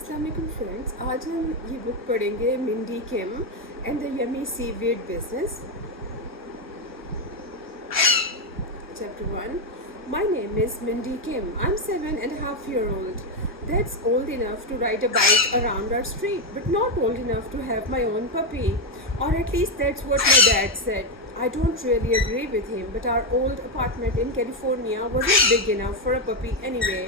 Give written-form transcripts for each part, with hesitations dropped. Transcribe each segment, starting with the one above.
अस्सलाम वालेकुम फ्रेंड्स, आज हम ये बुक पढ़ेंगे Mindy Kim and the yummy seaweed business. Chapter 1. My name is Mindi Kim. I'm 7.5 years old. That's old enough to ride a bike around our street, but not old enough to have my own puppy. Or at least that's what my dad said. I don't really agree with him, but our old apartment in California wasn't big enough for a puppy anyway.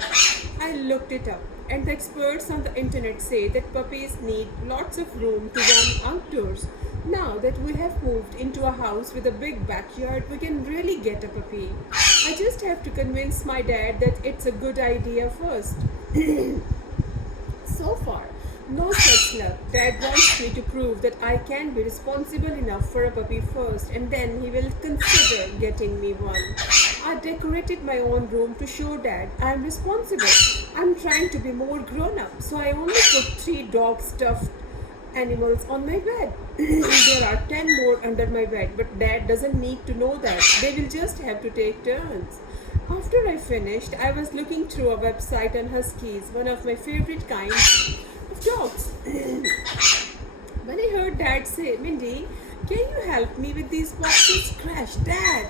I looked it up, and the experts on the internet say that puppies need lots of room to run outdoors. Now that we have moved into a house with a big backyard, we can really get a puppy. I just have to convince my dad that it's a good idea first. So far, no such luck. Dad wants me to prove that I can be responsible enough for a puppy first, and then he will consider getting me one. I decorated my own room to show Dad I'm responsible. I'm trying to be more grown up, so I only put 3 dog stuffed animals on my bed. There are 10 more under my bed, but Dad doesn't need to know that. They will just have to take turns. After I finished, I was looking through a website on huskies, one of my favorite kinds of dogs. When I heard Dad say, "Mindy, can you help me with these boxes?" Crash, Dad!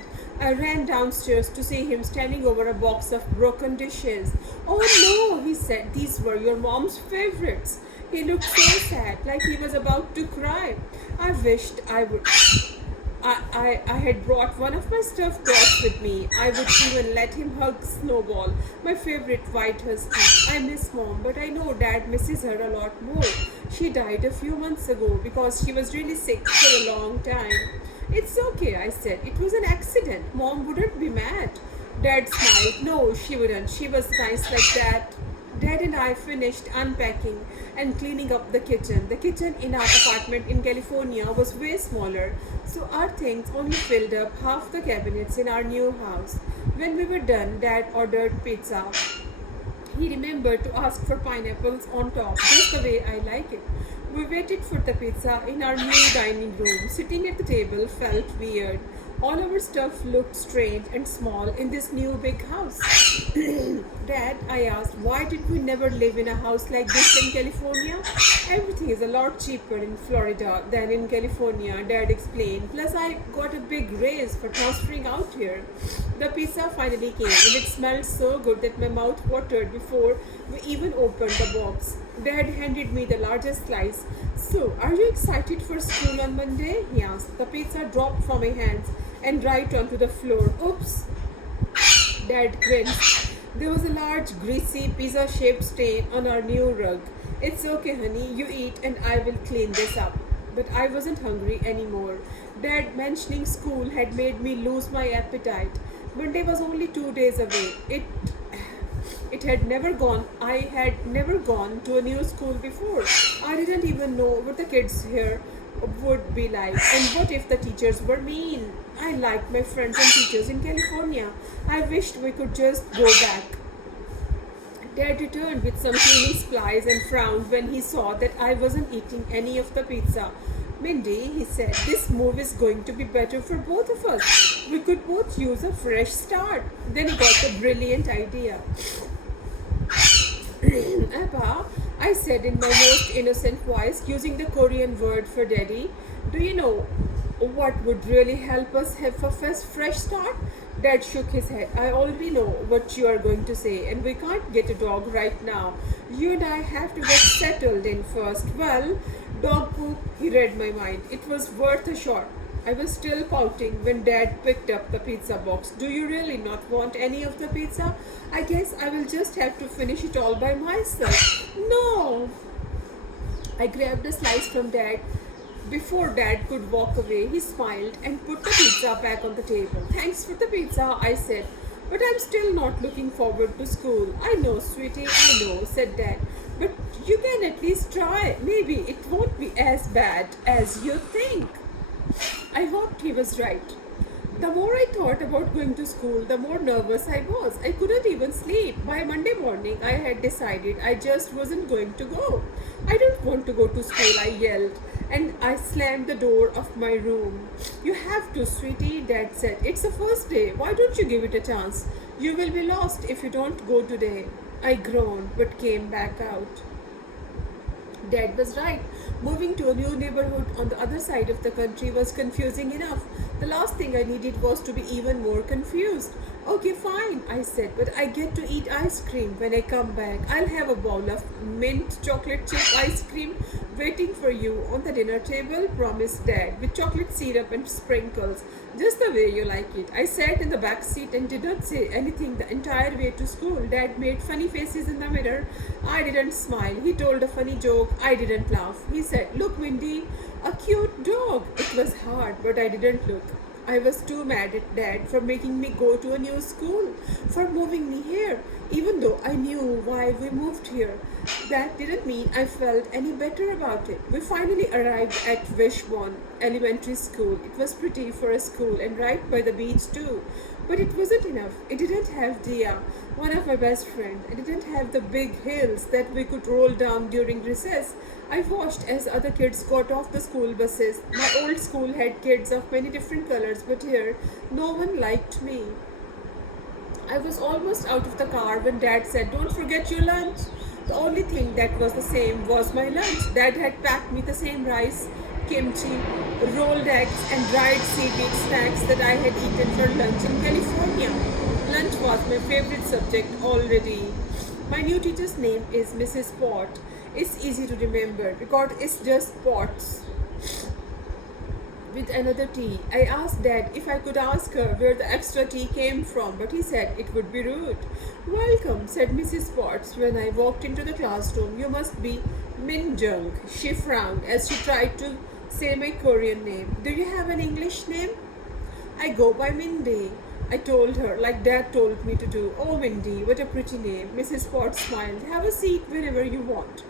I ran downstairs to see him standing over a box of broken dishes. "Oh no," he said, "these were your mom's favorites." He looked so sad, like he was about to cry. I wished I had brought one of my stuffed dogs with me. I would even let him hug Snowball, my favorite white husky. I miss Mom, but I know Dad misses her a lot more. She died a few months ago because she was really sick for a long time. "It's okay," I said. "It was an accident. Mom wouldn't be mad." Dad smiled. "No, she wouldn't. She was nice like that." Dad and I finished unpacking and cleaning up the kitchen. The kitchen in our apartment in California was way smaller, so our things only filled up half the cabinets in our new house. When we were done, Dad ordered pizza. He remembered to ask for pineapples on top, just the way I like it. We waited for the pizza in our new dining room. Sitting at the table felt weird. All our stuff looked strange and small in this new big house. "Dad," I asked, "why did we never live in a house like this in California?" "Everything is a lot cheaper in Florida than in California," Dad explained. "Plus, I got a big raise for transferring out here." The pizza finally came, and it smelled so good that my mouth watered before we even opened the box. Dad handed me the largest slice. "So, are you excited for school on Monday?" he asked. The pizza dropped from my hands and right onto the floor. "Oops!" Dad grinned. There was a large, greasy, pizza-shaped stain on our new rug. "It's okay, honey. You eat and I will clean this up." But I wasn't hungry anymore. Dad mentioning school had made me lose my appetite. Monday was only 2 days away. I had never gone to a new school before. I didn't even know what the kids here would be like, and what if the teachers were mean. I liked my friends and teachers in California. I wished we could just go back. Dad returned with some cleaning supplies and frowned when he saw that I wasn't eating any of the pizza. "Mindy," he said, "this move is going to be better for both of us. We could both use a fresh start." Then he got a brilliant idea. "Appa," I said in my most innocent voice, using the Korean word for daddy, "do you know what would really help us have a fresh start?" Dad shook his head. "I already know what you are going to say, and we can't get a dog right now. You and I have to get settled in first." "Well, dog poop," he read my mind. It was worth a shot. I was still pouting when Dad picked up the pizza box. "Do you really not want any of the pizza? I guess I will just have to finish it all by myself." "No!" I grabbed a slice from Dad. Before Dad could walk away, he smiled and put the pizza back on the table. "Thanks for the pizza," I said, "but I'm still not looking forward to school." "I know, sweetie, I know," said Dad, "but you can at least try. Maybe it won't be as bad as you think." I hoped he was right. The more I thought about going to school, the more nervous I was. I couldn't even sleep. By Monday morning, I had decided I just wasn't going to go. "I don't want to go to school," I yelled, and I slammed the door of my room. "You have to, sweetie," Dad said. "It's the first day. Why don't you give it a chance? You will be lost if you don't go today." I groaned, but came back out. Dad was right. Moving to a new neighborhood on the other side of the country was confusing enough. The last thing I needed was to be even more confused. Okay, fine, I said, but I get to eat ice cream when I come back. I'll have a bowl of mint chocolate chip ice cream waiting for you on the dinner table, promised Dad, with chocolate syrup and sprinkles, just the way you like it. I sat in the back seat and did not say anything the entire way to school. Dad made funny faces in the mirror. I didn't smile. He told a funny joke. I didn't laugh. He said, "Look, Mindy, a cute dog." It was hard, but I didn't look. I was too mad at Dad for making me go to a new school, for moving me here, even though I knew why we moved here. That didn't mean I felt any better about it. We finally arrived at Wishbone Elementary School. It was pretty for a school and right by the beach too. But it wasn't enough. It didn't have Dia, one of my best friends. It didn't have the big hills that we could roll down during recess. I watched as other kids got off the school buses. My old school had kids of many different colors, but here no one liked me. I was almost out of the car when Dad said, "Don't forget your lunch." The only thing that was the same was my lunch. Dad had packed me the same rice, kimchi, rolled eggs, and dried seaweed snacks that I had eaten for lunch in California. Lunch was my favorite subject already. My new teacher's name is Mrs. Pot. It's easy to remember because it's just Potts with another T. I asked Dad if I could ask her where the extra tea came from, but he said it would be rude. "Welcome," said Mrs. Potts when I walked into the classroom. "You must be Min Jung." She frowned as she tried to say my Korean name. "Do you have an English name?" "I go by Mindi," I told her, like Dad told me to do. "Oh, Mindy, what a pretty name." Mrs. Potts smiled. "Have a seat whenever you want."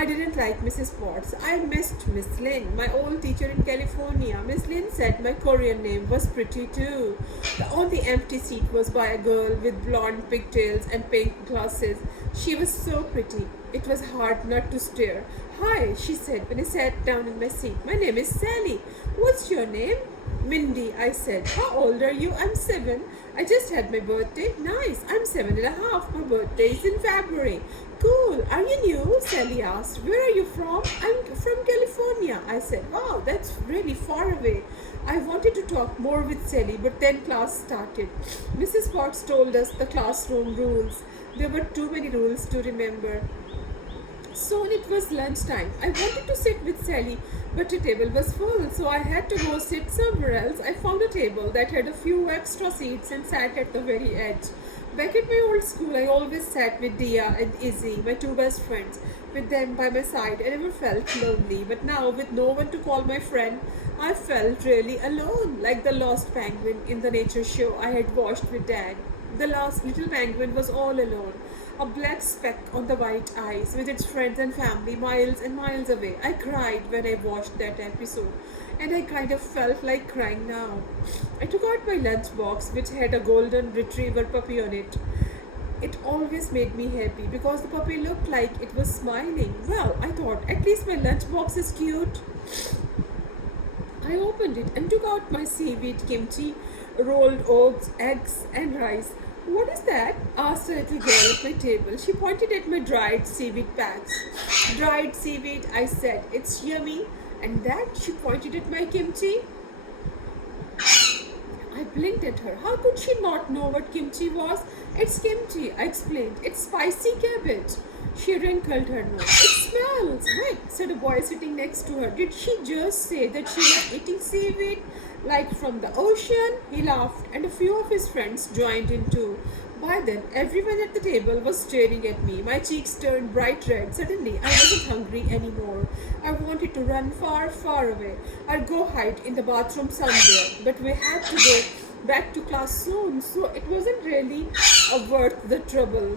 I didn't like Mrs. Potts. I missed Miss Lin, my old teacher in California. Miss Lin said my Korean name was pretty too. The only empty seat was by a girl with blonde pigtails and pink glasses. She was so pretty. It was hard not to stare. "Hi," she said when I sat down in my seat. "My name is Sally." "What's your name?" "Mindy," I said. "How old are you?" "I'm 7. I just had my birthday." "Nice. I'm 7.5. My birthday is in February." "Cool. Are you new?" Sally asked. "Where are you from?" "I'm from California," I said. "Wow, that's really far away." I wanted to talk more with Sally, but then class started. Mrs. Potts told us the classroom rules. There were too many rules to remember. Soon it was lunchtime. I wanted to sit with Sally, but the table was full, so I had to go sit somewhere else. I found a table that had a few extra seats and sat at the very edge. Back at my old school, I always sat with Dia and Izzy, my two best friends. With them by my side, I never felt lonely. But now, with no one to call my friend, I felt really alone, like the lost penguin in the nature show I had watched with Dad. The last little penguin was all alone, a black speck on the white ice, with its friends and family miles and miles away. I cried when I watched that episode, and I kind of felt like crying now. I took out my lunchbox, which had a golden retriever puppy on it. It always made me happy because the puppy looked like it was smiling. Well, I thought, at least my lunchbox is cute. I opened it and took out my seaweed kimchi, rolled oats, eggs, and rice. "What is that?" asked a little girl at my table. She pointed at my dried seaweed patch. "Dried seaweed," I said. "It's yummy." "And that?" She pointed at my kimchi. I blinked at her. How could she not know what kimchi was? "It's kimchi," I explained. "It's spicy cabbage." She wrinkled her nose. "It smells." "Wait," said a boy sitting next to her. "Did she just say that she was eating seaweed, like from the ocean?" He laughed, and a few of his friends joined in too. By then, everyone at the table was staring at me. My cheeks turned bright red. Suddenly, I wasn't hungry anymore. I wanted to run far, far away. I'd go hide in the bathroom somewhere. But we had to go back to class soon, so it wasn't really worth the trouble.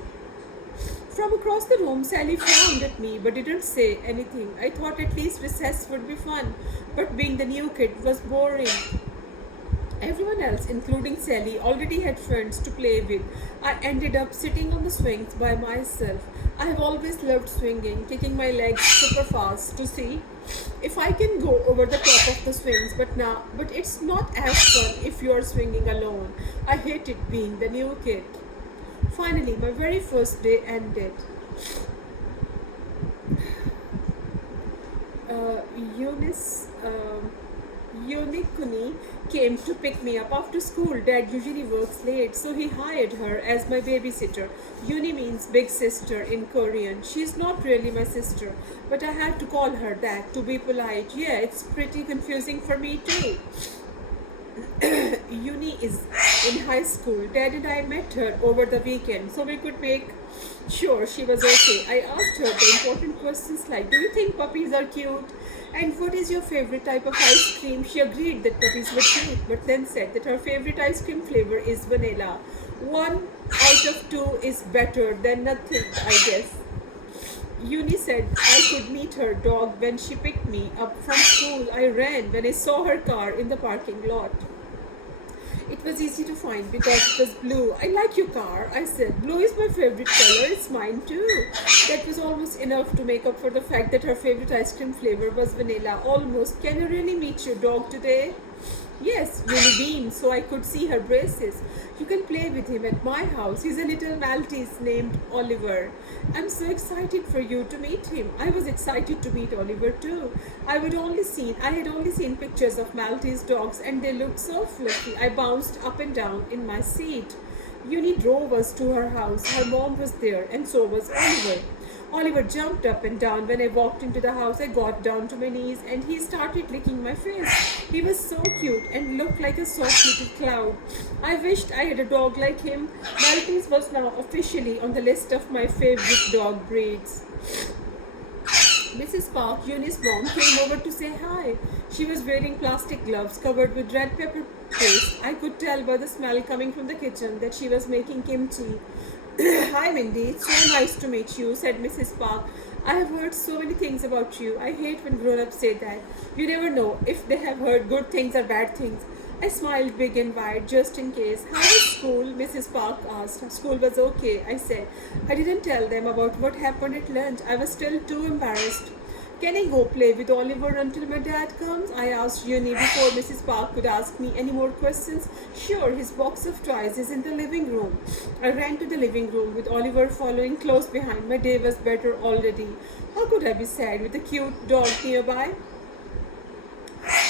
From across the room, Sally frowned at me but didn't say anything. I thought at least recess would be fun, but being the new kid was boring. Everyone else, including Sally, already had friends to play with. I ended up sitting on the swings by myself. I have always loved swinging, kicking my legs super fast to see if I can go over the top of the swings, but it's not as fun if you're swinging alone. I hated being the new kid. Finally, my very first day ended. uh, Eunice, Yonikuni came to pick me up after school. Dad usually works late, so he hired her as my babysitter. Yuni means big sister in Korean. She's not really my sister, but I have to call her that to be polite. Yeah, it's pretty confusing for me too. Uni is in high school. Dad and I met her over the weekend so we could make sure she was okay. I asked her the important questions like, do you think puppies are cute? And what is your favorite type of ice cream? She agreed that puppies were cute, but then said that her favorite ice cream flavor is vanilla. 1 out of 2 is better than nothing, I guess. Uni said I could meet her dog when she picked me up from school. I ran when I saw her car in the parking lot. It was easy to find because it was blue. I like your car, I said. Blue is my favorite color, it's mine too. That was almost enough to make up for the fact that her favorite ice cream flavor was vanilla. Almost. Can I really meet your dog today? Yes, Uni beamed so I could see her braces. You can play with him at my house. He's a little Maltese named Oliver. I'm so excited for you to meet him. I was excited to meet Oliver too. I had only seen pictures of Maltese dogs and they looked so fluffy. I bounced up and down in my seat. Uni drove us to her house. Her mom was there and so was Oliver. Oliver jumped up and down when I walked into the house. I got down to my knees and he started licking my face. He was so cute and looked like a soft little cloud. I wished I had a dog like him. Maltese was now officially on the list of my favorite dog breeds. Mrs. Park, Eunice's mom, came over to say hi. She was wearing plastic gloves covered with red pepper paste. I could tell by the smell coming from the kitchen that she was making kimchi. Hi Mindy, it's so nice to meet you, said Mrs. Park. I have heard so many things about you. I hate when grown-ups say that. You never know if they have heard good things or bad things. I smiled big and wide just in case. How was school? Mrs. Park asked. School was okay, I said. I didn't tell them about what happened at lunch. I was still too embarrassed. Can I go play with Oliver until my dad comes? I asked Uni before Mrs. Park could ask me any more questions. Sure, his box of toys is in the living room. I ran to the living room with Oliver following close behind. My day was better already. How could I be sad with a cute dog nearby?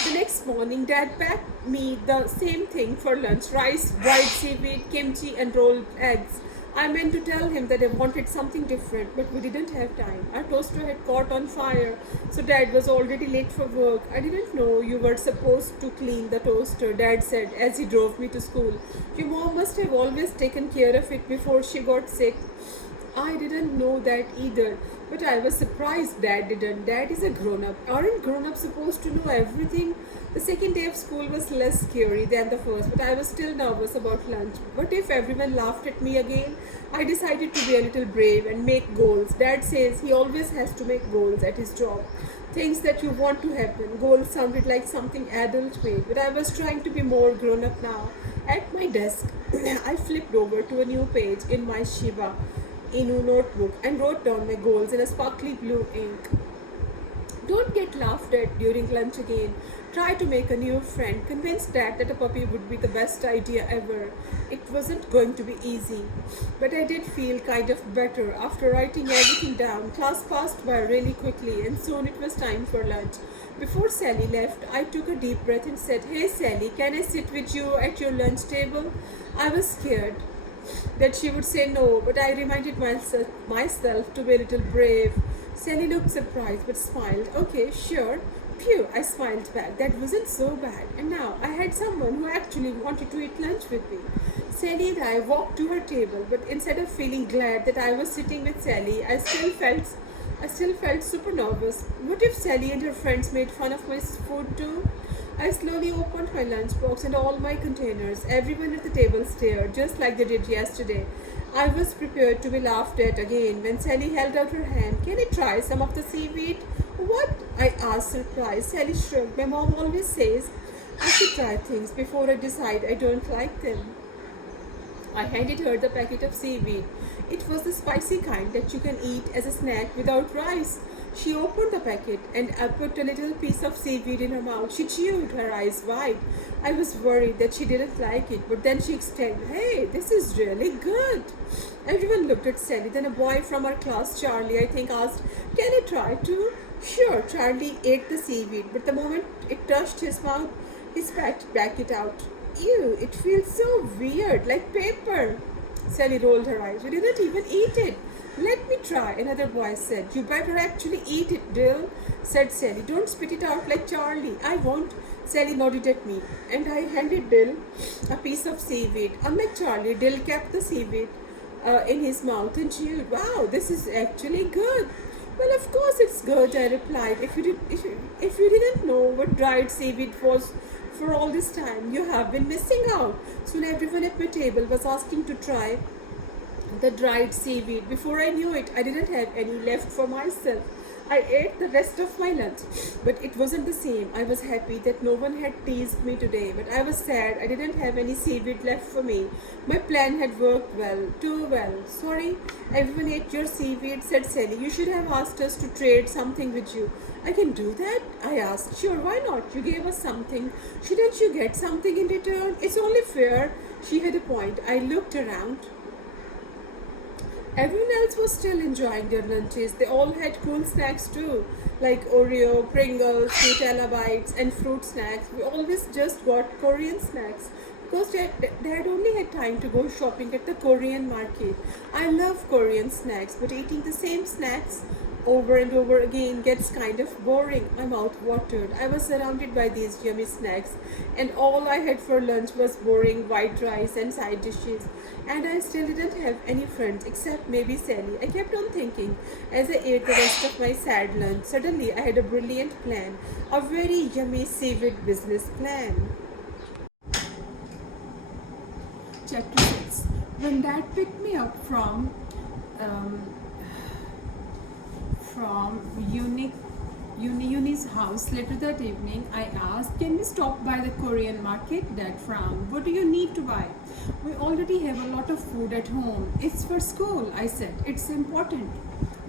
The next morning, Dad packed me the same thing for lunch: rice, dried seaweed, kimchi, and rolled eggs. I meant to tell him that I wanted something different, but we didn't have time. Our toaster had caught on fire, so Dad was already late for work. I didn't know you were supposed to clean the toaster, Dad said as he drove me to school. Your mom must have always taken care of it before she got sick. I didn't know that either, but I was surprised Dad didn't. Dad is a grown-up. Aren't grown-ups supposed to know everything? The second day of school was less scary than the first, but I was still nervous about lunch. What if everyone laughed at me again? I decided to be a little brave and make goals. Dad says he always has to make goals at his job. Things that you want to happen. Goals sounded like something adult made, but I was trying to be more grown-up now. At my desk, I flipped over to a new page in my Shiba Inu notebook and wrote down my goals in a sparkly blue ink. Don't get laughed at during lunch again. Try to make a new friend. Convince Dad that a puppy would be the best idea ever. It wasn't going to be easy, but I did feel kind of better after writing everything down. Class passed by really quickly and soon it was time for lunch. Before Sally left, I took a deep breath and said, Hey Sally, can I sit with you at your lunch table? I was scared that she would say no, but I reminded myself to be a little brave. Sally looked surprised but smiled. Okay, sure. Phew, I smiled back. That wasn't so bad. And now I had someone who actually wanted to eat lunch with me. Sally and I walked to her table, but instead of feeling glad that I was sitting with Sally, I still felt super nervous. What if Sally and her friends made fun of my food too? I slowly opened my lunchbox and all my containers. Everyone at the table stared, just like they did yesterday. I was prepared to be laughed at again when Sally held out her hand. Can I try some of the seaweed? What? I asked, surprised. Sally shrugged. My mom always says I should try things before I decide I don't like them. I handed her the packet of seaweed. It was the spicy kind that you can eat as a snack without rice. She opened the packet and I put a little piece of seaweed in her mouth. She chewed, her eyes wide. I was worried that she didn't like it, but then she exclaimed, "Hey, this is really good." Everyone looked at Sally. Then a boy from our class, Charlie, I think, asked, "Can you try too?" Sure, Charlie ate the seaweed, but the moment it touched his mouth, he spat back it out. Ew, it feels so weird, like paper. Sally rolled her eyes. "We didn't even eat it." "Let me try," another boy said. "You better actually eat it, Dill," said Sally. "Don't spit it out like Charlie." "I won't." Sally nodded at me, and I handed Dill a piece of seaweed. Unlike Charlie, Dill kept the seaweed in his mouth and chewed. "Wow, this is actually good." "Well, of course it's good," I replied. If you didn't know what dried seaweed was for all this time, you have been missing out." Soon everyone at my table was asking to try the dried seaweed. Before I knew it, I didn't have any left for myself. I ate the rest of my lunch, but it wasn't the same. I was happy that no one had teased me today, but I was sad I didn't have any seaweed left for me. My plan had worked well, too well. "Sorry, everyone ate your seaweed," said Sally. "You should have asked us to trade something with you." "I can do that?" I asked. "Sure, why not? You gave us something. Shouldn't you get something in return? It's only fair." She had a point. I looked around. Everyone else was still enjoying their lunches. They all had cool snacks too, like Oreo, Pringles, Nutella bites, and fruit snacks. We always just got Korean snacks because Dad only had time to go shopping at the Korean market. I love Korean snacks, but eating the same snacks over and over again gets kind of boring. My mouth watered. I was surrounded by these yummy snacks, and all I had for lunch was boring white rice and side dishes. And I still didn't have any friends except maybe Sally. I kept on thinking as I ate the rest of my sad lunch. Suddenly, I had a brilliant plan, a very yummy seaweed business plan. Chapter 6. When Dad picked me up um, from Uni's house later that evening, I asked, "Can we stop by the Korean market?" Dad frowned. "What do you need to buy?" "We already have a lot of food at home." "It's for school," I said. "It's important."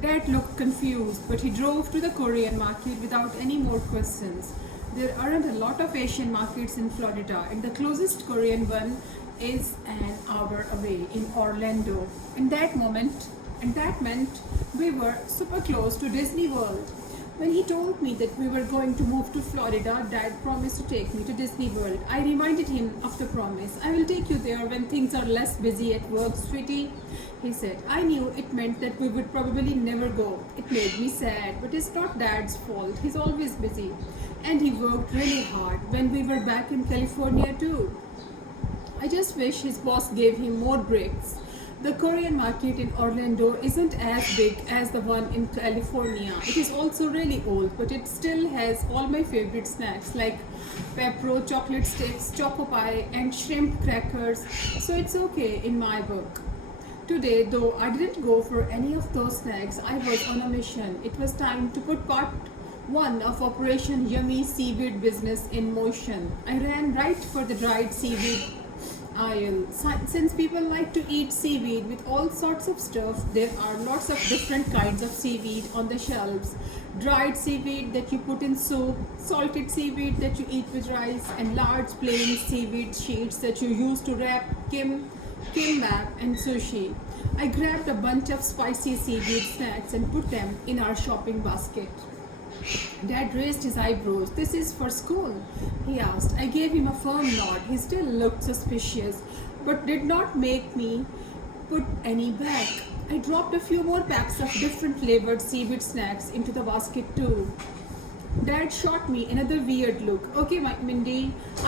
Dad looked confused, but he drove to the Korean market without any more questions. There aren't a lot of Asian markets in Florida, and the closest Korean one is an hour away in Orlando. And that meant we were super close to Disney World. When he told me that we were going to move to Florida, Dad promised to take me to Disney World. I reminded him of the promise. "I will take you there when things are less busy at work, sweetie," he said. I knew it meant that we would probably never go. It made me sad, but it's not Dad's fault. He's always busy. And he worked really hard when we were back in California too. I just wish his boss gave him more breaks. The Korean market in Orlando isn't as big as the one in California. It is also really old, but it still has all my favorite snacks like Pepro, chocolate sticks, choco pie, and shrimp crackers. So it's okay in my book. Today, though I didn't go for any of those snacks, I was on a mission. It was time to put part 1 of Operation Yummy Seaweed business in motion. I ran right for the dried seaweed aisle. Since people like to eat seaweed with all sorts of stuff, there are lots of different kinds of seaweed on the shelves. Dried seaweed that you put in soup, salted seaweed that you eat with rice, and large plain seaweed sheets that you use to wrap kimbap and sushi. I grabbed a bunch of spicy seaweed snacks and put them in our shopping basket. Dad raised his eyebrows. "This is for school?" he asked. I gave him a firm nod. He still looked suspicious, but did not make me put any back. I dropped a few more packs of different flavored seaweed snacks into the basket too. Dad shot me another weird look. "Okay, Mindy,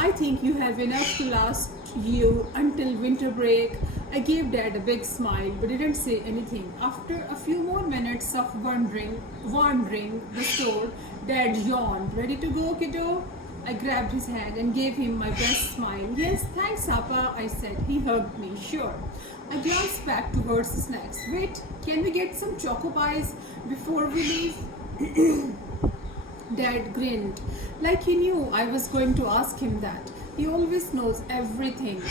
I think you have enough to last you until winter break." I gave Dad a big smile but didn't say anything. After a few more minutes of wandering the store, Dad yawned. "Ready to go, kiddo?" I grabbed his hand and gave him my best smile. "Yes, thanks, Appa," I said. He hugged me. "Sure." I glanced back towards the snacks. "Wait, can we get some choco pies before we leave?" Dad grinned, like he knew I was going to ask him that. He always knows everything.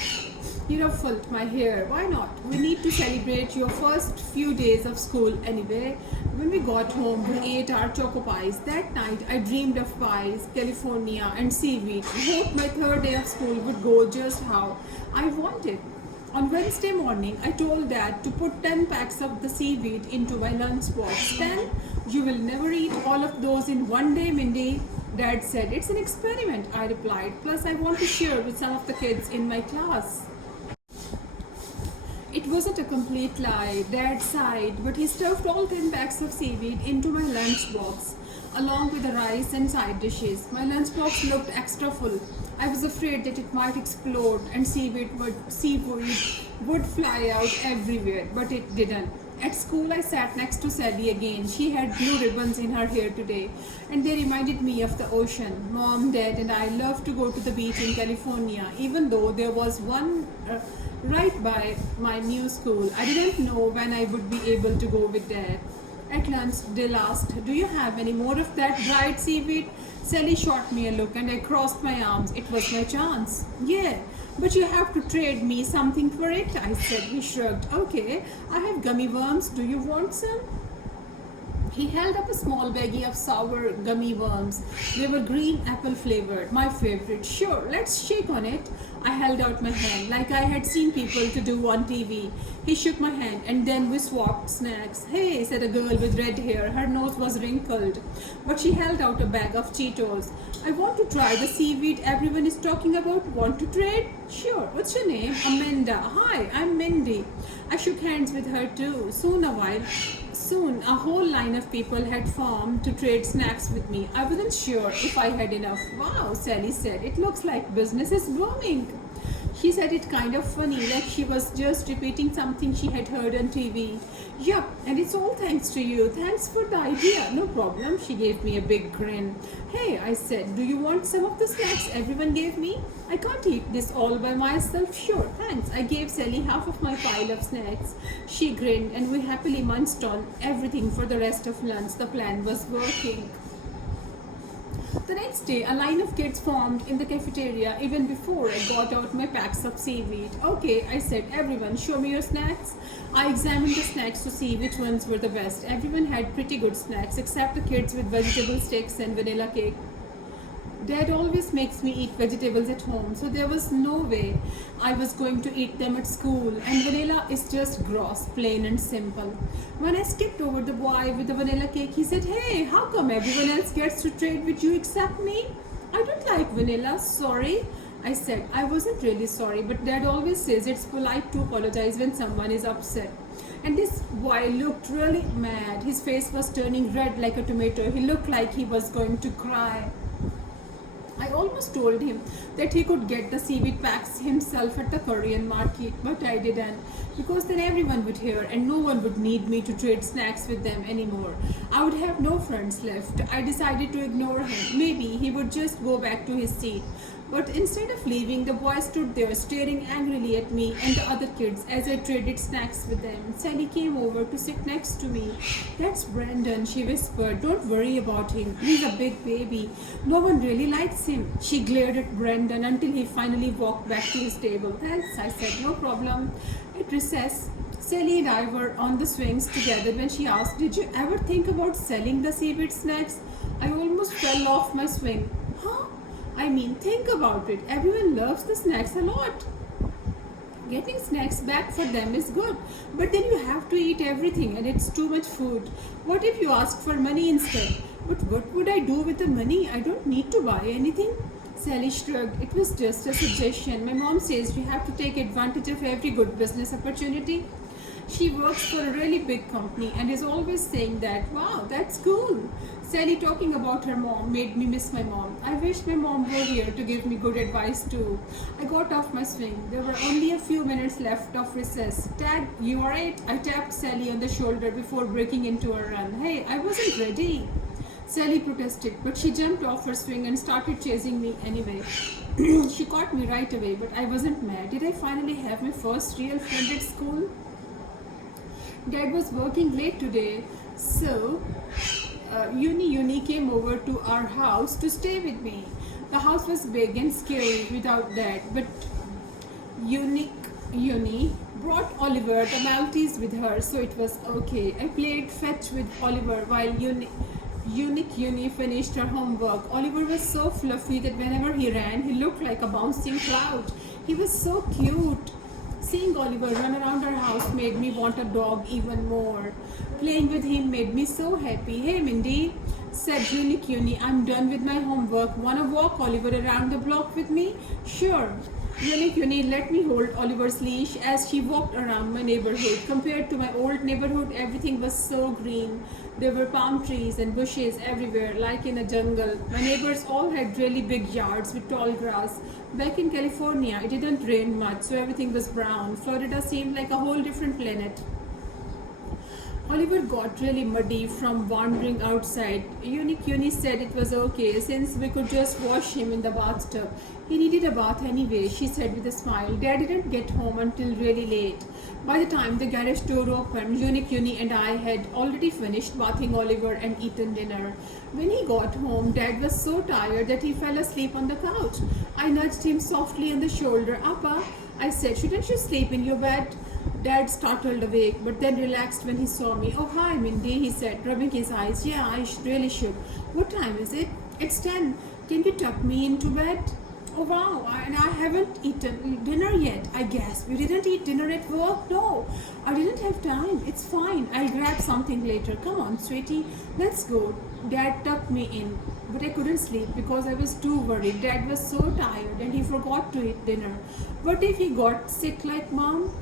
He ruffled my hair. "Why not? We need to celebrate your first few days of school anyway. When we got home, we ate our choco pies. That night, I dreamed of pies, California, and seaweed. I hoped my third day of school would go just how I wanted. On Wednesday morning, I told Dad to put 10 packs of the seaweed into my lunchbox. 10? You will never eat all of those in one day, Mindy. Dad said, it's an experiment, I replied. Plus, I want to share with some of the kids in my class. It wasn't a complete lie, Dad sighed, but he stuffed all 10 packs of seaweed into my lunchbox, along with the rice and side dishes. My lunchbox looked extra full. I was afraid that it might explode and seaweed would fly out everywhere, but it didn't. At school, I sat next to Sally again. She had blue ribbons in her hair today, and they reminded me of the ocean. Mom, Dad, and I loved to go to the beach in California, even though there was one right by my new school. I didn't know when I would be able to go with Dad. At lunch, Dill asked, do you have any more of that dried seaweed? Sally shot me a look and I crossed my arms. It was my chance. Yeah, but you have to trade me something for it, I said. He shrugged. Okay, I have gummy worms. Do you want some? He held up a small baggie of sour gummy worms. They were green apple flavored, my favorite. Sure, let's shake on it. I held out my hand like I had seen people to do on TV. He shook my hand and then we swapped snacks. Hey, said a girl with red hair. Her nose was wrinkled, but she held out a bag of Cheetos. I want to try the seaweed everyone is talking about. Want to trade? Sure. What's your name? Amanda. Hi, I'm Mindy. I shook hands with her too. Soon, a whole line of people had formed to trade snacks with me. I wasn't sure if I had enough. Wow, Sally said. It looks like business is booming. She said it kind of funny, like she was just repeating something she had heard on TV. Yup, and it's all thanks to you. Thanks for the idea. No problem. She gave me a big grin. Hey, I said, do you want some of the snacks everyone gave me? I can't eat this all by myself. Sure, thanks. I gave Sally half of my pile of snacks. She grinned and we happily munched on everything for the rest of lunch. The plan was working. The next day, a line of kids formed in the cafeteria even before I got out my packs of seaweed. Okay, I said, everyone, show me your snacks. I examined the snacks to see which ones were the best. Everyone had pretty good snacks except the kids with vegetable sticks and vanilla cake. Dad always makes me eat vegetables at home, so there was no way I was going to eat them at school. And vanilla is just gross, plain and simple. When I skipped over the boy with the vanilla cake, he said, hey, how come everyone else gets to trade with you except me? I don't like vanilla, sorry. I said, I wasn't really sorry, but Dad always says it's polite to apologize when someone is upset. And this boy looked really mad. His face was turning red like a tomato. He looked like he was going to cry. I almost told him that he could get the seaweed packs himself at the Korean market, but I didn't, because then everyone would hear and no one would need me to trade snacks with them anymore. I would have no friends left. I decided to ignore him. Maybe he would just go back to his seat. But instead of leaving, the boy stood there staring angrily at me and the other kids as I traded snacks with them. Sally came over to sit next to me. That's Brandon, she whispered. Don't worry about him. He's a big baby. No one really likes him. She glared at Brandon until he finally walked back to his table. Thanks, I said. No problem. At recess, Sally and I were on the swings together when she asked, did you ever think about selling the seaweed snacks? I almost fell off my swing. Huh? I mean, think about it. Everyone loves the snacks a lot. Getting snacks back for them is good, but then you have to eat everything and it's too much food. What if you ask for money instead? But what would I do with the money? I don't need to buy anything. Sally shrugged. It was just a suggestion. My mom says you have to take advantage of every good business opportunity. She works for a really big company and is always saying that. Wow, that's cool. Sally talking about her mom made me miss my mom. I wish my mom were here to give me good advice too. I got off my swing. There were only a few minutes left of recess. Dad, you alright? I tapped Sally on the shoulder before breaking into a run. Hey, I wasn't ready. Sally protested, but she jumped off her swing and started chasing me anyway. She caught me right away, but I wasn't mad. Did I finally have my first real friend at school? Dad was working late today, so Uni came over to our house to stay with me. The house was big and scary without Dad, but Uni brought Oliver the Maltese with her, so it was okay. I played fetch with Oliver while Unique Uni finished her homework. Oliver was so fluffy that whenever he ran, he looked like a bouncing cloud. He was so cute. Seeing Oliver run around our house made me want a dog even more. Playing with him made me so happy. Hey Mindy, said Unique Uni, I'm done with my homework. Wanna walk Oliver around the block with me? Sure. Unique Uni let me hold Oliver's leash as she walked around my neighborhood. Compared to my old neighborhood, everything was so green. There were palm trees and bushes everywhere, like in a jungle. My neighbors all had really big yards with tall grass. Back in California, it didn't rain much, so everything was brown. Florida seemed like a whole different planet. Oliver got really muddy from wandering outside. Unique Uni said it was okay since we could just wash him in the bathtub. He needed a bath anyway, she said with a smile. Dad didn't get home until really late. By the time the garage door opened, Unique Uni and I had already finished bathing Oliver and eaten dinner. When he got home, Dad was so tired that he fell asleep on the couch. I nudged him softly on the shoulder. Appa, I said, shouldn't you sleep in your bed? Dad startled awake, but then relaxed when he saw me. Oh, hi, Mindy, he said, rubbing his eyes. Yeah, I really should. What time is it? It's 10. Can you tuck me into bed? Oh, wow, and I haven't eaten dinner yet, I guess. You didn't eat dinner at work? No, I didn't have time. It's fine. I'll grab something later. Come on, sweetie. Let's go. Dad tucked me in, but I couldn't sleep because I was too worried. Dad was so tired and he forgot to eat dinner. What if he got sick like Mom?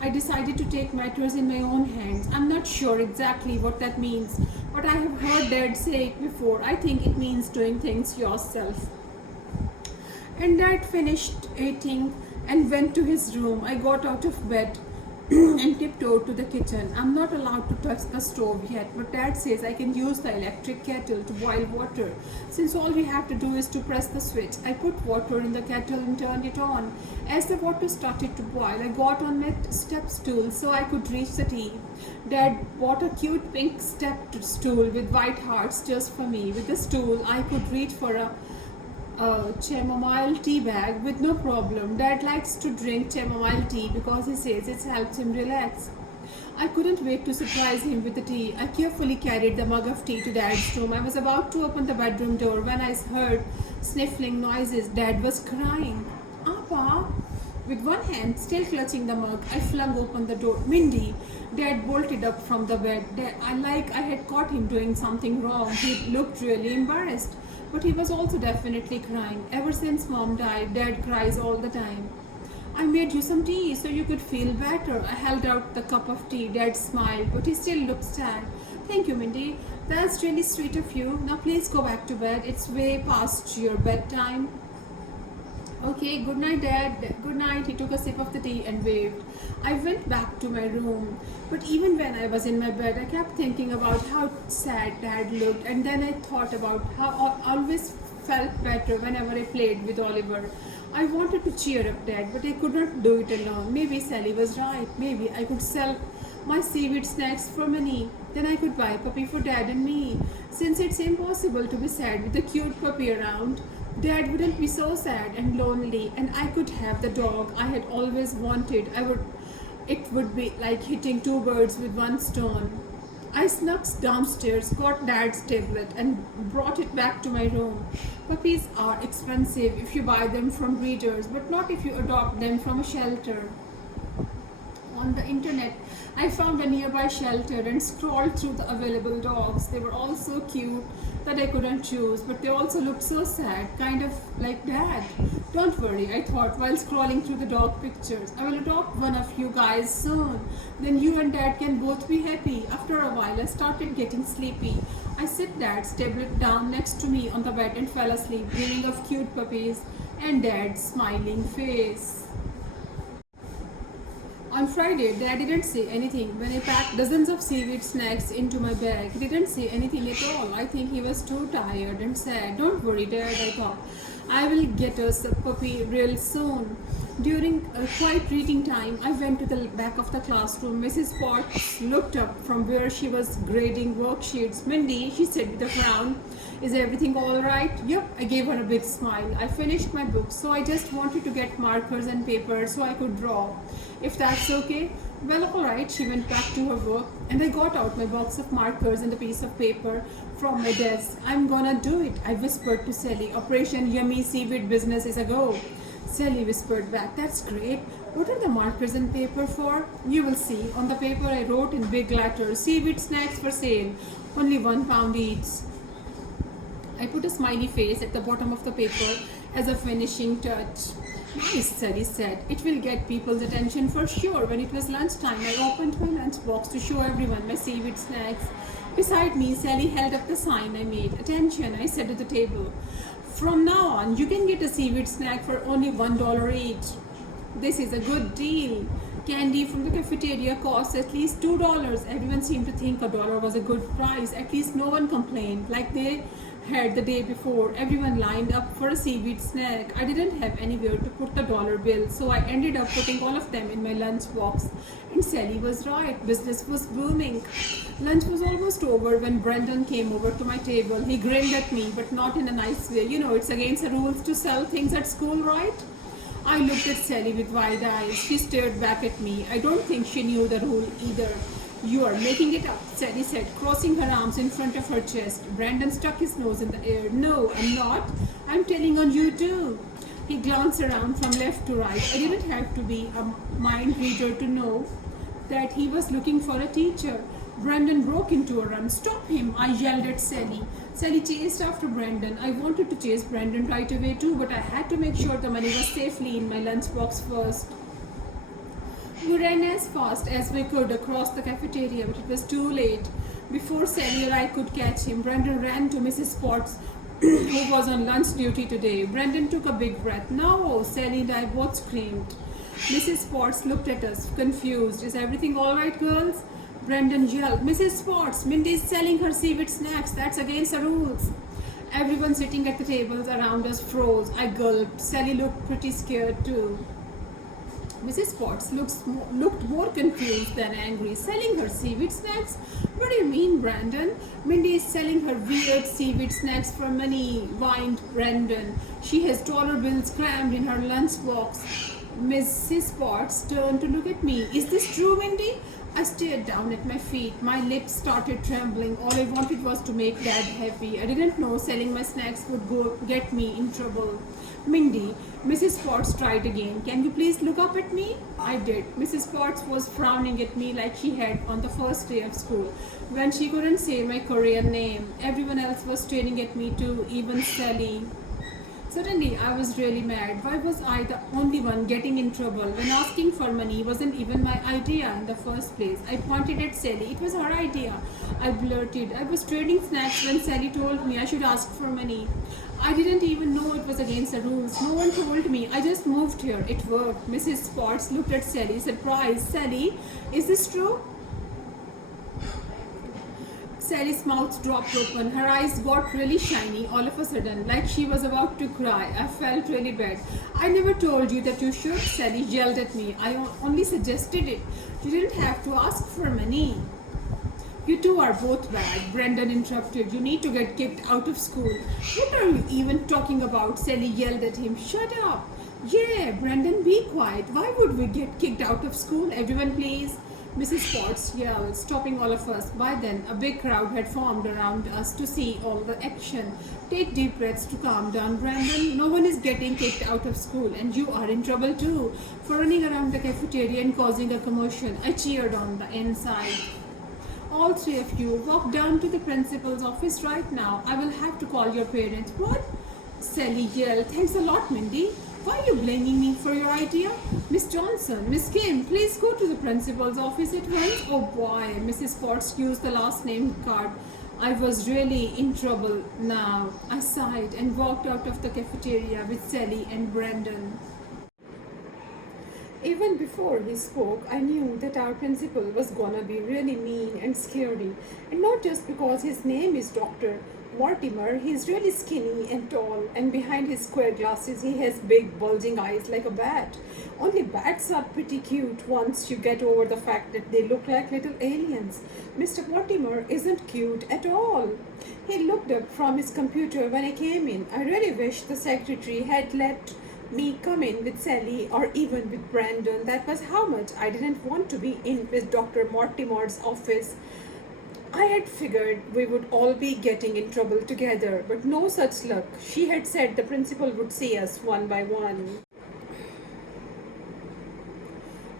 I decided to take matters in my own hands. I'm not sure exactly what that means, but I have heard Dad say it before. I think it means doing things yourself. And Dad finished eating and went to his room. I got out of bed and tiptoed to the kitchen. I'm not allowed to touch the stove yet, but Dad says I can use the electric kettle to boil water, since all we have to do is to press the switch. I put water in the kettle and turned it on. As the water started to boil, I got on my step stool so I could reach the tea. Dad bought a cute pink step stool with white hearts just for me. With the stool, I could reach for a chamomile tea bag with no problem. Dad likes to drink chamomile tea because he says it helps him relax. I couldn't wait to surprise him with the tea. I carefully carried the mug of tea to Dad's room. I was about to open the bedroom door when I heard sniffling noises. Dad was crying. Appa! With one hand still clutching the mug, I flung open the door. Mindy! Dad bolted up from the bed. I had caught him doing something wrong. He looked really embarrassed. But he was also definitely crying. Ever since Mom died, Dad cries all the time. I made you some tea so you could feel better. I held out the cup of tea. Dad smiled, but he still looked sad. Thank you, Mindy. That's really sweet of you. Now please go back to bed. It's way past your bedtime. Okay, good night, Dad. Good night. He took a sip of the tea and waved. I went back to my room. But even when I was in my bed, I kept thinking about how sad Dad looked. And then I thought about how I always felt better whenever I played with Oliver. I wanted to cheer up Dad, but I could not do it alone. Maybe Sally was right. Maybe I could sell my seaweed snacks for money. Then I could buy a puppy for Dad and me. Since it's impossible to be sad with a cute puppy around, Dad wouldn't be so sad and lonely, and I could have the dog I had always wanted. It would be like hitting two birds with one stone. I snuck downstairs, got Dad's tablet, and brought it back to my room. Puppies are expensive if you buy them from breeders, but not if you adopt them from a shelter. On the internet, I found a nearby shelter and scrolled through the available dogs. They were all so cute that I couldn't choose, but they also looked so sad, kind of like Dad. Don't worry, I thought while scrolling through the dog pictures. I will adopt one of you guys soon. Then you and Dad can both be happy. After a while, I started getting sleepy. I set Dad's tablet down next to me on the bed and fell asleep, dreaming of cute puppies and Dad's smiling face. On Friday, Dad didn't say anything. When I packed dozens of seaweed snacks into my bag, he didn't say anything at all. I think he was too tired and sad. Don't worry, Dad, I thought. I will get us a puppy real soon. During a quiet reading time, I went to the back of the classroom. Mrs. Potts looked up from where she was grading worksheets. Mindy, she said with a frown, is everything all right? Yep, I gave her a big smile. I finished my book, so I just wanted to get markers and paper so I could draw. If that's okay? Well, alright, she went back to her work, and I got out my box of markers and a piece of paper from my desk. I'm gonna do it, I whispered to Sally. Operation Yummy Seaweed business is a go. Sally whispered back, that's great. What are the markers and paper for? You will see. On the paper I wrote in big letters, seaweed snacks for sale, only £1 each. I put a smiley face at the bottom of the paper as a finishing touch. Nice, Sally said. It will get people's attention for sure. When it was lunchtime, I opened my lunchbox to show everyone my seaweed snacks. Beside me, Sally held up the sign I made. Attention, I said at the table. From now on, you can get a seaweed snack for only $1 each. This is a good deal. Candy from the cafeteria costs at least $2. Everyone seemed to think $1 was a good price. At least no one complained, like they had the day before. Everyone lined up for a seaweed snack. I didn't have anywhere to put the dollar bill, so I ended up putting all of them in my lunch box. And Sally was right. Business was booming. Lunch was almost over when Brendan came over to my table. He grinned at me, but not in a nice way. You know, it's against the rules to sell things at school, right? I looked at Sally with wide eyes. She stared back at me. I don't think she knew the rule either. You are making it up, Sally said, crossing her arms in front of her chest. Brandon stuck his nose in the air. No, I'm not. I'm telling on you too. He glanced around from left to right. I didn't have to be a mind reader to know that he was looking for a teacher. Brandon broke into a run. Stop him, I yelled at Sally. Sally chased after Brandon. I wanted to chase Brandon right away too, but I had to make sure the money was safely in my lunchbox first. We ran as fast as we could across the cafeteria, but it was too late. Before Sally or I could catch him, Brandon ran to Mrs. Potts, who was on lunch duty today. Brandon took a big breath. No, Sally and I both screamed. Mrs. Potts looked at us, confused. Is everything all right, girls? Brandon yelled, Mrs. Potts, Mindy is selling her seaweed snacks. That's against the rules. Everyone sitting at the tables around us froze. I gulped. Sally looked pretty scared too. Mrs. Potts looked more confused than angry. Selling her seaweed snacks? What do you mean, Brandon? Mindy is selling her weird seaweed snacks for money, whined Brandon. She has dollar bills crammed in her lunchbox. Mrs. Potts turned to look at me. Is this true, Mindy? I stared down at my feet. My lips started trembling. All I wanted was to make Dad happy. I didn't know selling my snacks would get me in trouble. Mindy, Mrs. Potts tried again. Can you please look up at me? I did. Mrs. Potts was frowning at me like she had on the first day of school, when she couldn't say my Korean name. Everyone else was staring at me too, even Sally. Suddenly, I was really mad. Why was I the only one getting in trouble when asking for money wasn't even my idea in the first place? I pointed at Sally. It was her idea. I blurted. I was trading snacks when Sally told me I should ask for money. I didn't even know it was against the rules. No one told me. I just moved here. It worked. Mrs. Potts looked at Sally, surprised. Sally, is this true? Sally's mouth dropped open. Her eyes got really shiny all of a sudden, like she was about to cry. I felt really bad. I never told you that you should, Sally yelled at me. I only suggested it. You didn't have to ask for money. You two are both bad, Brendan interrupted. You need to get kicked out of school. What are you even talking about? Sally yelled at him. Shut up. Yeah, Brendan, be quiet. Why would we get kicked out of school? Everyone, please. Mrs. Potts yelled, stopping all of us. By then, a big crowd had formed around us to see all the action. Take deep breaths to calm down, Brandon. No one is getting kicked out of school, and you are in trouble too for running around the cafeteria and causing a commotion. I cheered on the inside. All three of you walk down to the principal's office right now. I will have to call your parents. What? Sally yelled. Thanks a lot, Mindy. Why are you blaming me for your idea? Miss Johnson, Miss Kim, please go to the principal's office at once. Oh boy, Mrs. Potts used the last name card. I was really in trouble now. I sighed and walked out of the cafeteria with Sally and Brandon. Even before he spoke, I knew that our principal was gonna be really mean and scary. And not just because his name is Doctor, Mortimer. He's really skinny and tall, and behind his square glasses, he has big, bulging eyes like a bat. Only bats are pretty cute once you get over the fact that they look like little aliens. Mr. Mortimer isn't cute at all. He looked up from his computer when I came in. I really wish the secretary had let me come in with Sally or even with Brandon. That was how much I didn't want to be in with Dr. Mortimer's office. I had figured we would all be getting in trouble together, but no such luck. She had said the principal would see us one by one.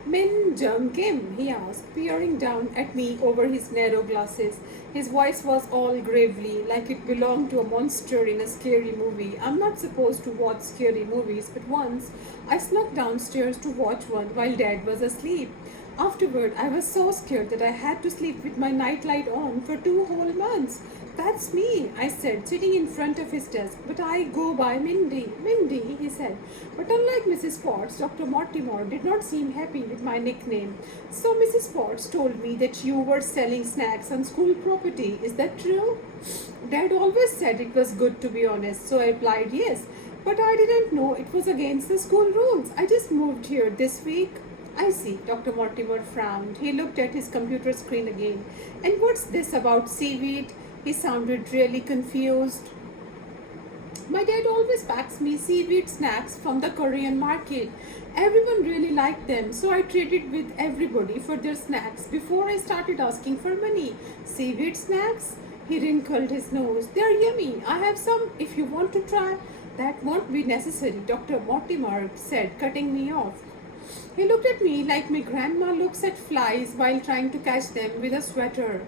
Min Jung Kim, he asked, peering down at me over his narrow glasses. His voice was all gravely, like it belonged to a monster in a scary movie. I'm not supposed to watch scary movies, but once I snuck downstairs to watch one while Dad was asleep. Afterward, I was so scared that I had to sleep with my nightlight on for 2 whole months. That's me, I said, sitting in front of his desk. But I go by Mindi. Mindi, he said. But unlike Mrs. Potts, Dr. Mortimer did not seem happy with my nickname. So Mrs. Potts told me that you were selling snacks on school property. Is that true? Dad always said it was good, to be honest, so I replied yes. But I didn't know it was against the school rules. I just moved here this week. I see, Dr. Mortimer frowned. He looked at his computer screen again. And what's this about seaweed? He sounded really confused. My dad always packs me seaweed snacks from the Korean market. Everyone really liked them, so I traded with everybody for their snacks before I started asking for money. Seaweed snacks? He wrinkled his nose. They're yummy. I have some if you want to try. That won't be necessary, Dr. Mortimer said, cutting me off. He looked at me like my grandma looks at flies while trying to catch them with a swatter.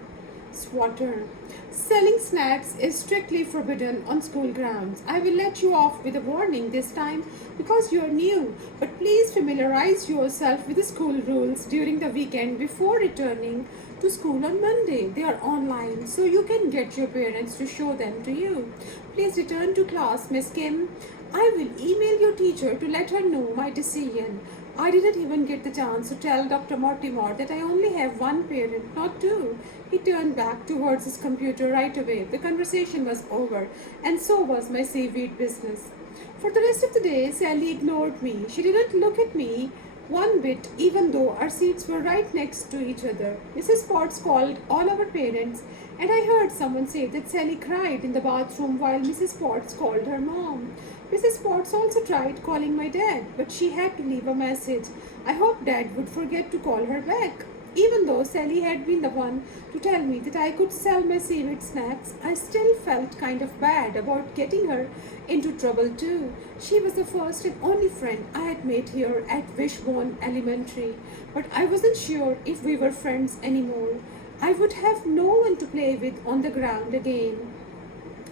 Selling snacks is strictly forbidden on school grounds. I will let you off with a warning this time because you are new, but please familiarize yourself with the school rules during the weekend before returning to school on Monday. They are online, so you can get your parents to show them to you. Please return to class, Miss Kim. I will email your teacher to let her know my decision. I didn't even get the chance to tell Dr. Mortimer that I only have one parent, not two. He turned back towards his computer right away. The conversation was over, and so was my seaweed business. For the rest of the day, Sally ignored me. She didn't look at me one bit, even though our seats were right next to each other. Mrs. Potts called all our parents, and I heard someone say that Sally cried in the bathroom while Mrs. Potts called her mom. Mrs. Potts also tried calling my dad, but she had to leave a message. I hoped Dad would forget to call her back. Even though Sally had been the one to tell me that I could sell my seaweed snacks, I still felt kind of bad about getting her into trouble too. She was the first and only friend I had made here at Wishbone Elementary, but I wasn't sure if we were friends anymore. I would have no one to play with on the ground again.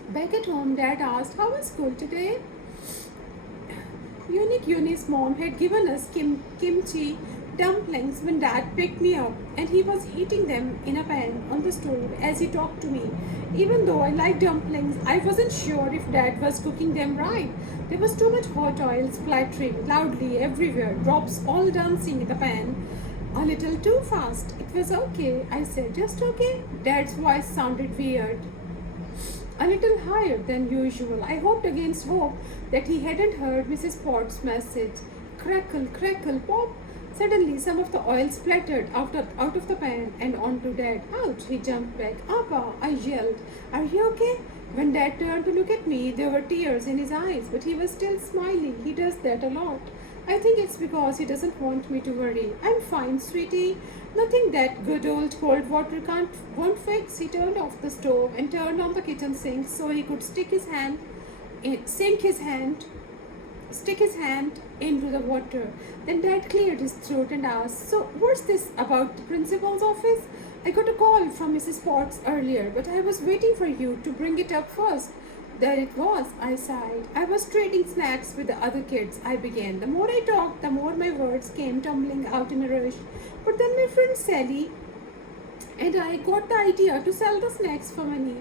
Back at home, Dad asked, "How was school today?" Unique Uni's mom had given us kimchi dumplings when Dad picked me up, and he was heating them in a pan on the stove as he talked to me. Even though I liked dumplings, I wasn't sure if Dad was cooking them right. There was too much hot oil splattering loudly everywhere, drops all dancing in the pan. A little too fast. It was okay, I said. Just okay? Dad's voice sounded weird, a little higher than usual. I hoped against hope that he hadn't heard Mrs. Potts' message. Crackle, crackle, pop. Suddenly, some of the oil splattered out of the pan and onto Dad. Ouch, he jumped back. Appa, I yelled. Are you okay? When Dad turned to look at me, there were tears in his eyes, but he was still smiling. He does that a lot. I think it's because he doesn't want me to worry. I'm fine, sweetie. Nothing that good old cold water won't fix. He turned off the stove and turned on the kitchen sink so he could stick his hand into the water. Then Dad cleared his throat and asked, "So what's this about the principal's office? I got a call from Mrs. Potts earlier, but I was waiting for you to bring it up first." There it was, I sighed. I was trading snacks with the other kids, I began. The more I talked, the more my words came tumbling out in a rush. But then my friend Sally and I got the idea to sell the snacks for money.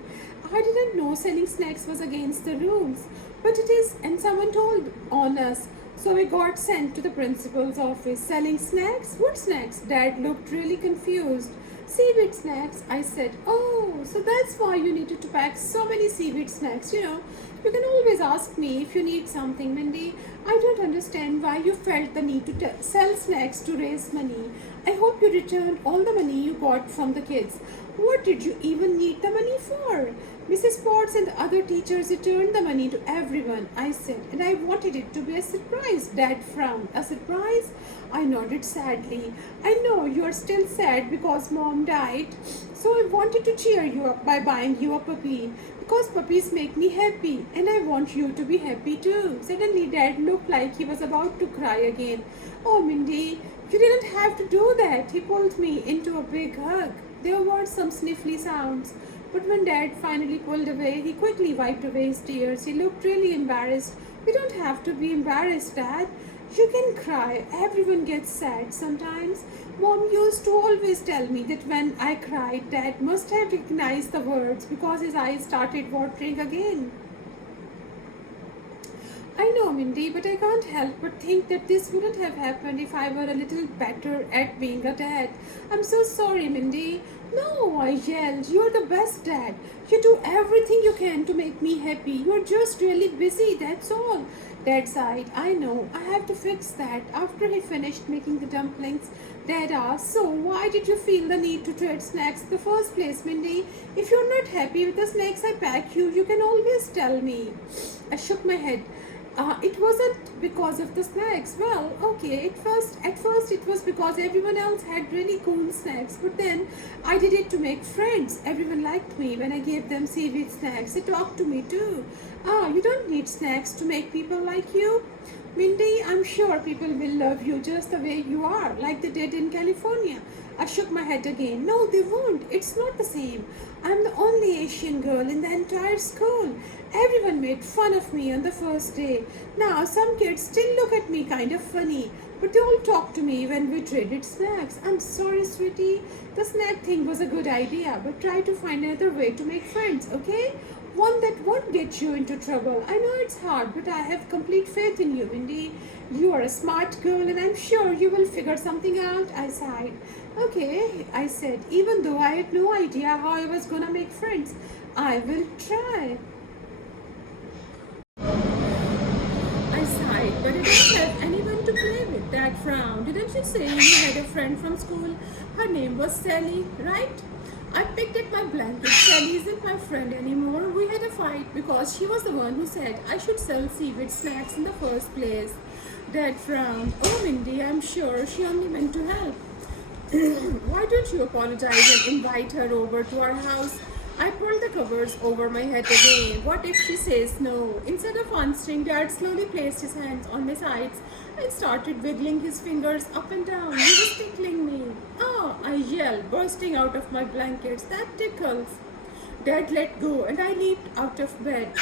I didn't know selling snacks was against the rules, but it is, and someone told on us. So we got sent to the principal's office. Selling snacks? What snacks? Dad looked really confused. Seaweed snacks, I said. Oh, So that's why you needed to pack so many seaweed snacks, you know. You can always ask me if you need something, Mindy. I don't understand why you felt the need to sell snacks to raise money. I hope you returned all the money you got from the kids. What did you even need the money for? Mrs. Potts and the other teachers returned the money to everyone, I said, and I wanted it to be a surprise. Dad frowned. A surprise? I nodded sadly. I know you are still sad because Mom died, so I wanted to cheer you up by buying you a puppy. Because puppies make me happy, and I want you to be happy too. Suddenly, Dad looked like he was about to cry again. Oh, Mindy, you didn't have to do that. He pulled me into a big hug. There were some sniffly sounds. But when Dad finally pulled away, he quickly wiped away his tears. He looked really embarrassed. You don't have to be embarrassed, Dad. You can cry. Everyone gets sad sometimes. Mom used to always tell me that when I cried, Dad must have recognized the words because his eyes started watering again. I know, Mindy, but I can't help but think that this wouldn't have happened if I were a little better at being a dad. I'm so sorry, Mindy. No, I yelled. You're the best dad. You do everything you can to make me happy. You're just really busy, that's all. Dad sighed. I know. I have to fix that. After he finished making the dumplings, Dad asked, so why did you feel the need to trade snacks in the first place, Mindy? If you're not happy with the snacks I pack you, you can always tell me. I shook my head. It wasn't because of the snacks. Well, okay, at first it was because everyone else had really cool snacks, but then I did it to make friends. Everyone liked me when I gave them seaweed snacks. They talked to me too. You don't need snacks to make people like you. Mindy, I'm sure people will love you just the way you are, like they did in California. I shook my head again. No, they won't. It's not the same. I'm the only Asian girl in the entire school. Everyone made fun of me on the first day. Now, some kids still look at me kind of funny, but they all talk to me when we traded snacks. I'm sorry, sweetie. The snack thing was a good idea, but try to find another way to make friends, okay? One that won't get you into trouble. I know it's hard, but I have complete faith in you, Mindy. You are a smart girl, and I'm sure you will figure something out. I sighed. Okay, I said, even though I had no idea how I was gonna make friends. I will try. I sighed, but I didn't have anyone to play with. Dad frowned. Didn't you say you had a friend from school? Her name was Sally, right? I picked at my blanket. Sally isn't my friend anymore. We had a fight because she was the one who said I should sell seaweed snacks in the first place. Dad frowned. Oh, Mindy, I'm sure she only meant to help. Why don't you apologize and invite her over to our house? I pulled the covers over my head again. What if she says no? Instead of answering, Dad slowly placed his hands on my sides and started wiggling his fingers up and down. He was tickling me. Oh, I yelled, bursting out of my blankets. That tickles. Dad let go and I leaped out of bed.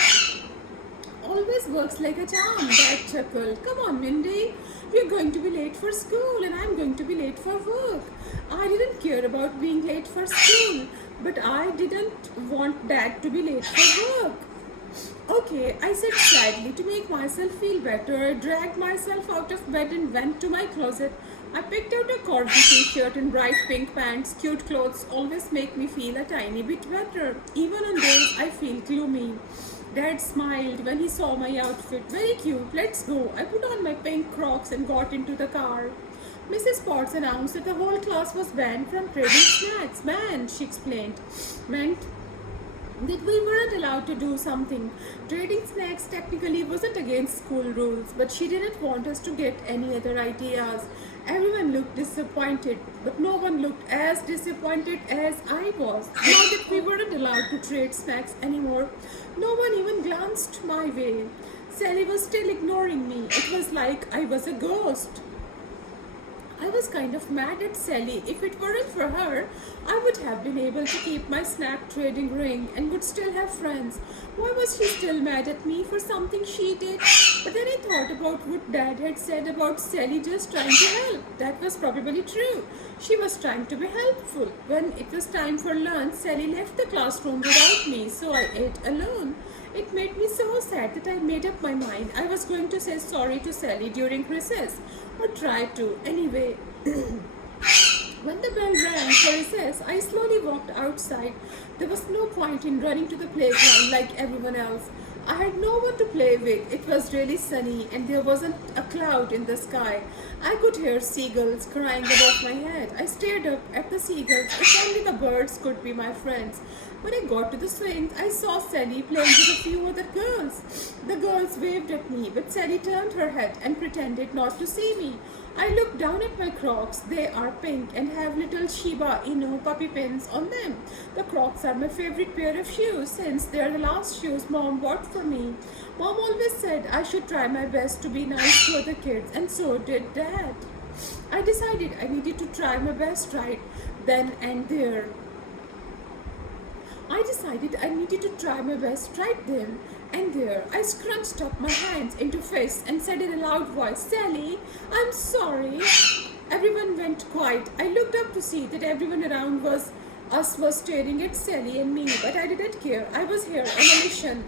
Always works like a charm, Dad chuckled. Come on, Mindy. We're going to be late for school and I'm going to be late for work. I didn't care about being late for school, but I didn't want Dad to be late for work. Okay, I said sadly. To make myself feel better, I dragged myself out of bed and went to my closet. I picked out a corgi t-shirt and bright pink pants. Cute clothes always make me feel a tiny bit better, even on days I feel gloomy. Dad smiled when he saw my outfit. Very cute, let's go. I put on my pink Crocs and got into the car. Mrs. Potts announced that the whole class was banned from trading snacks. Banned, she explained, meant that we weren't allowed to do something. Trading snacks technically wasn't against school rules, but she didn't want us to get any other ideas. Everyone looked disappointed, but no one looked as disappointed as I was. Now that we weren't allowed to trade snacks anymore, no one even glanced my way. Sally was still ignoring me. It was like I was a ghost. I was kind of mad at Sally. If it weren't for her, I would have been able to keep my snack trading ring and would still have friends. Why was she still mad at me for something she did? But then I thought about what Dad had said about Sally just trying to help. That was probably true. She was trying to be helpful. When it was time for lunch, Sally left the classroom without me, so I ate alone. It made me so sad that I made up my mind. I was going to say sorry to Sally during recess, or try to. Anyway, When the bell rang for recess, I slowly walked outside. There was no point in running to the playground like everyone else. I had no one to play with. It was really sunny and there wasn't a cloud in the sky. I could hear seagulls crying above my head. I stared up at the seagulls. If only the birds could be my friends. When I got to the swings, I saw Sally playing with a few other girls. The girls waved at me, but Sally turned her head and pretended not to see me. I looked down at my Crocs. They are pink and have little Shiba Inu puppy pins on them. The Crocs are my favorite pair of shoes since they are the last shoes Mom bought for me. Mom always said I should try my best to be nice to other kids, and so did Dad. I decided I needed to try my best right then and there. I decided I needed to try my best right then and there. I scrunched up my hands into fists and said in a loud voice, Sally, I'm sorry. Everyone went quiet. I looked up to see that everyone around us was staring at Sally and me, but I didn't care. I was here on a mission.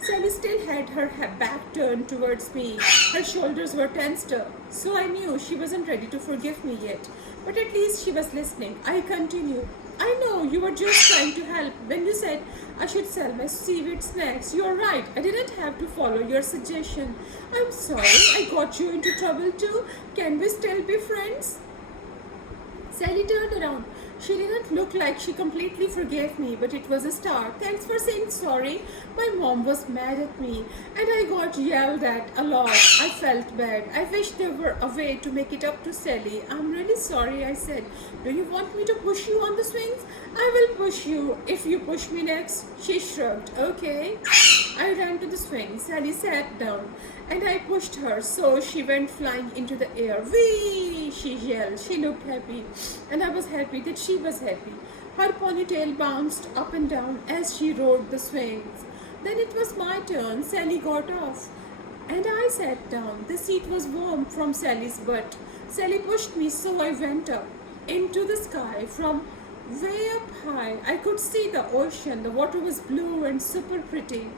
Sally still had her back turned towards me. Her shoulders were tensed up, so I knew she wasn't ready to forgive me yet. But at least she was listening. I continued. I know you were just trying to help. When you said I should sell my seaweed snacks, you're right. I didn't have to follow your suggestion. I'm sorry I got you into trouble too. Can we still be friends? Sally turned around. She didn't look like she completely forgave me, but it was a start. Thanks for saying sorry. My mom was mad at me, and I got yelled at a lot. I felt bad. I wish there were a way to make it up to Sally. I'm really sorry, I said. Do you want me to push you on the swings? I will push you if you push me next. She shrugged. Okay. I ran to the swing. Sally sat down, and I pushed her, so she went flying into the air. Whee! She yelled. She looked happy, and I was happy that she was happy. Her ponytail bounced up and down as she rode the swings. Then it was my turn. Sally got off, and I sat down. The seat was warm from Sally's butt. Sally pushed me, so I went up into the sky from way up high. I could see the ocean. The water was blue and super pretty,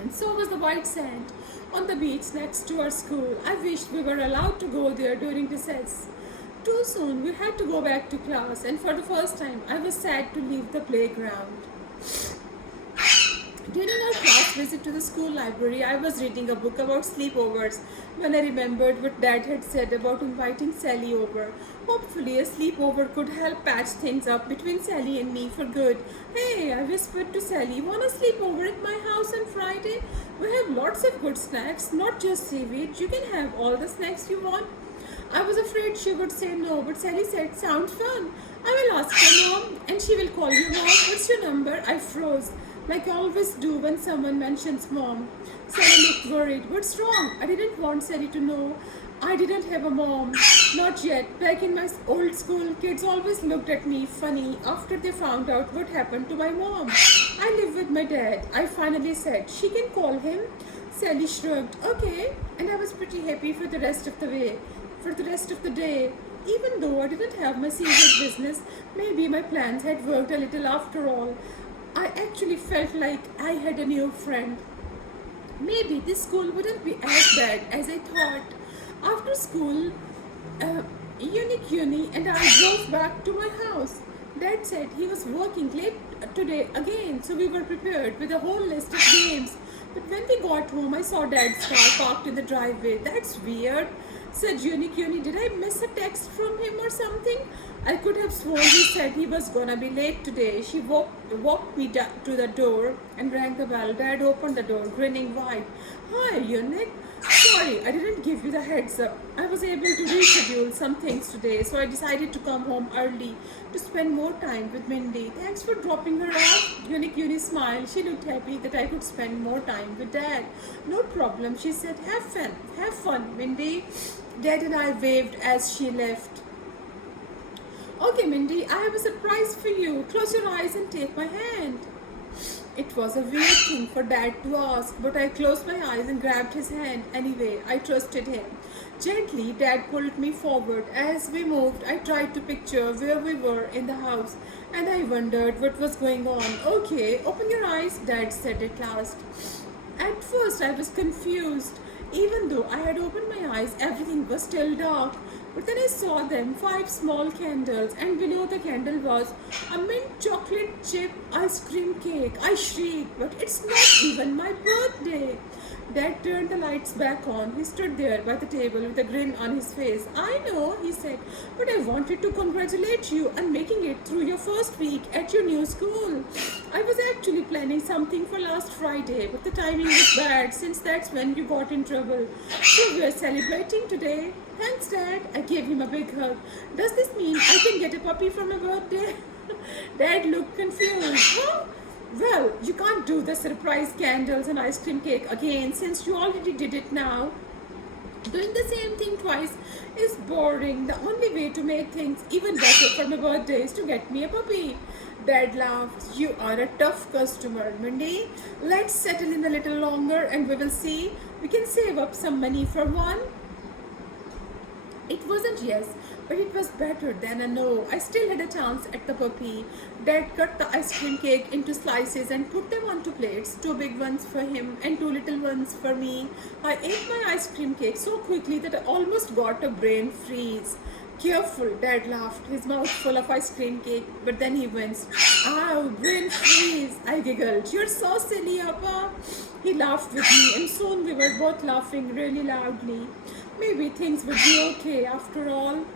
and so was the white sand on the beach next to our school. I wished we were allowed to go there during recess. Too soon, we had to go back to class, and for the first time, I was sad to leave the playground. During our class visit to the school library, I was reading a book about sleepovers when I remembered what Dad had said about inviting Sally over. Hopefully, a sleepover could help patch things up between Sally and me for good. Hey, I whispered to Sally, wanna sleep over at my house on Friday? We have lots of good snacks, not just seaweed. You can have all the snacks you want. I was afraid she would say no, but Sally said, sounds fun. I will ask her mom, and she will call you. Mom, what's your number? I froze, like I always do when someone mentions mom. Sally looked worried. What's wrong? I didn't want Sally to know I didn't have a mom. Not yet. Back in my old school, kids always looked at me funny after they found out what happened to my mom. I live with my dad, I finally said. She can call him. Sally shrugged. Okay. And I was pretty happy for the rest of the day. Even though I didn't have my secret business, maybe my plans had worked a little after all. I actually felt like I had a new friend. Maybe this school wouldn't be as bad as I thought. After school, Uni and I drove back to my house. Dad said he was working late today again, so we were prepared with a whole list of games. But when we got home, I saw Dad's car parked in the driveway. That's weird, said Uni. Did I miss a text from him or something? I could have sworn he said he was gonna be late today. She walked me to the door and rang the bell. Dad opened the door, grinning wide. Hi, Uni. Sorry, I didn't give you the heads up. I was able to reschedule some things today, so I decided to come home early to spend more time with Mindi. Thanks for dropping her off. Uni smiled. She looked happy that I could spend more time with Dad. No problem, she said. Have fun, Mindi. Dad and I waved as she left. Okay, Mindi, I have a surprise for you. Close your eyes and take my hand. It was a weird thing for Dad to ask, but I closed my eyes and grabbed his hand anyway. I trusted him. Gently, Dad pulled me forward. As we moved, I tried to picture where we were in the house, and I wondered what was going on. Okay, open your eyes, Dad said at last. At first, I was confused. Even though I had opened my eyes, everything was still dark. But then I saw them, 5 small candles, and below the candle was a mint chocolate chip ice cream cake. I shrieked, but it's not even my birthday. Dad turned the lights back on. He stood there by the table with a grin on his face. I know, he said, but I wanted to congratulate you on making it through your first week at your new school. I was actually planning something for last Friday, but the timing was bad since that's when you got in trouble. So we're celebrating today. Thanks, Dad. I gave him a big hug. Does this mean I can get a puppy for my birthday? Dad looked confused. Huh? Well, you can't do the surprise candles and ice cream cake again since you already did it now. Doing the same thing twice is boring. The only way to make things even better for my birthday is to get me a puppy. Dad laughed. You are a tough customer, Mindi. Let's settle in a little longer and we will see. We can save up some money for one. It wasn't yes, but it was better than a no. I still had a chance at the puppy. Dad cut the ice cream cake into slices and put them onto plates, 2 big ones for him and 2 little ones for me. I ate my ice cream cake so quickly that I almost got a brain freeze. Careful, Dad laughed, his mouth full of ice cream cake, but then he winced. Ow, brain freeze, I giggled. You're so silly, Appa. He laughed with me, and soon we were both laughing really loudly. Maybe things would be okay after all.